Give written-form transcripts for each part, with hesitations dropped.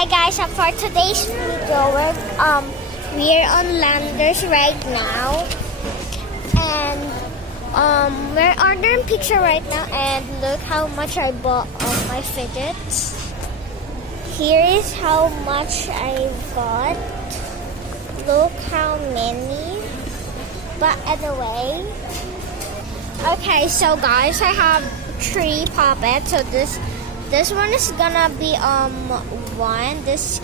Hi guys, for today's video, we're on Landers right now, and we're ordering pizza right now. And look how much I bought my fidgets. Here is how much I got. Look how many. But anyway, okay. So guys, I have 3 puppets. So this one is gonna be one, this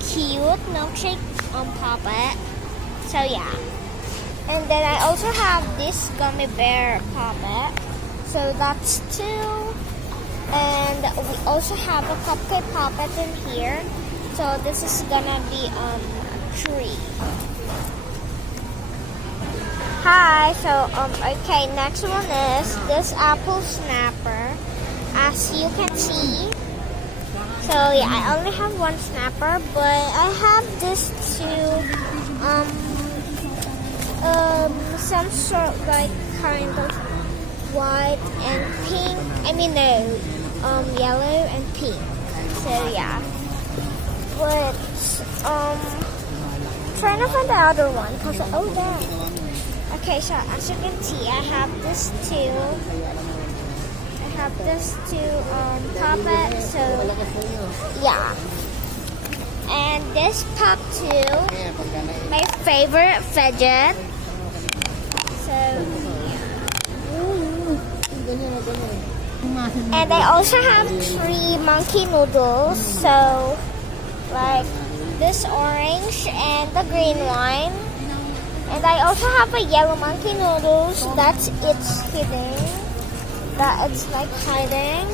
cute milkshake puppet. So yeah. And then I also have this gummy bear puppet. So that's 2. And we also have a cupcake puppet in here. So this is gonna be 3. Hi, so okay, next one is this apple snapper. As you can see, so yeah, I only have 1 snapper, but I have this 2 some sort like kind of white and pink. I mean no, yellow and pink. So yeah, but trying to find the other one because there. Okay, so as you can see, I have this 2. Have this 2 puppet, so yeah. And this pup too, my favorite Fidget. So yeah. And I also have 3 monkey noodles, so like this orange and the green one. And I also have a yellow monkey noodles that's it's hidden. That it's like hiding,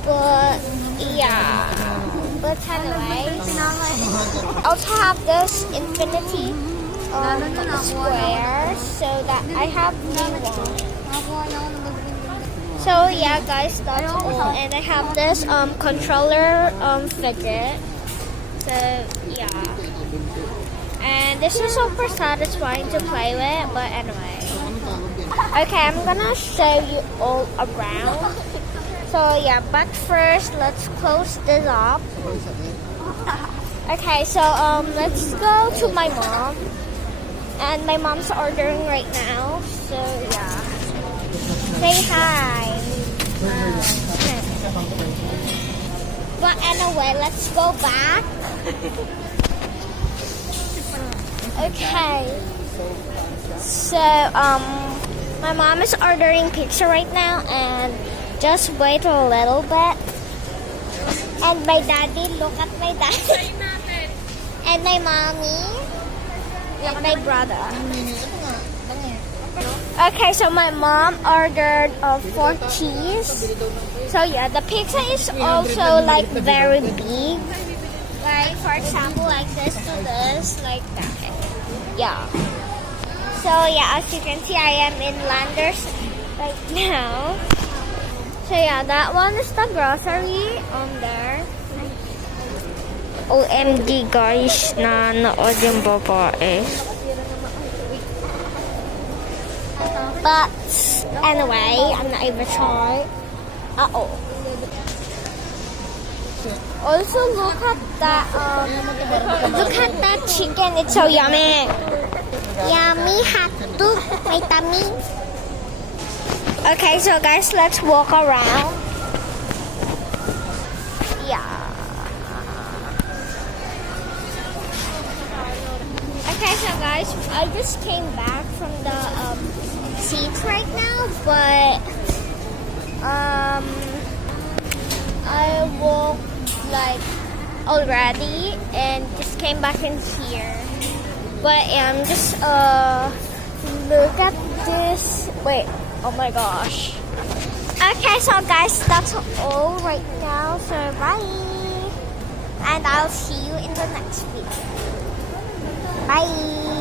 but yeah, but anyways, I also have this infinity square, so that I have blue one. So yeah guys, that's all. And I have this controller fidget, so yeah, and this is super satisfying to play with. But anyway, okay, I'm gonna show you all around. So yeah, but first let's close this up. Okay, so let's go to my mom, and my mom's ordering right now. So yeah, say hi. But anyway, let's go back. Okay, so my mom is ordering pizza right now, and just wait a little bit. And my daddy, look at my daddy. And my mommy. And my brother. Okay, so my mom ordered 4 cheese. So yeah, the pizza is also like very big. Like for example, like this to this, like that. Yeah. So yeah, as you can see, I am in Landers right now. So yeah, that one is the grocery on there. OMG guys, nanood yung babae. But anyway, I'm not even sure. Also look at that chicken, it's so yummy. Yummy hot dog, my tummy. Okay, so guys, let's walk around. Yeah. Okay, so guys, I just came back from the seats right now, but I walked like already and just came back in here. But just look at this. Wait, oh my gosh. Okay, so guys, that's all right now. So bye, and I'll see you in the next video. Bye.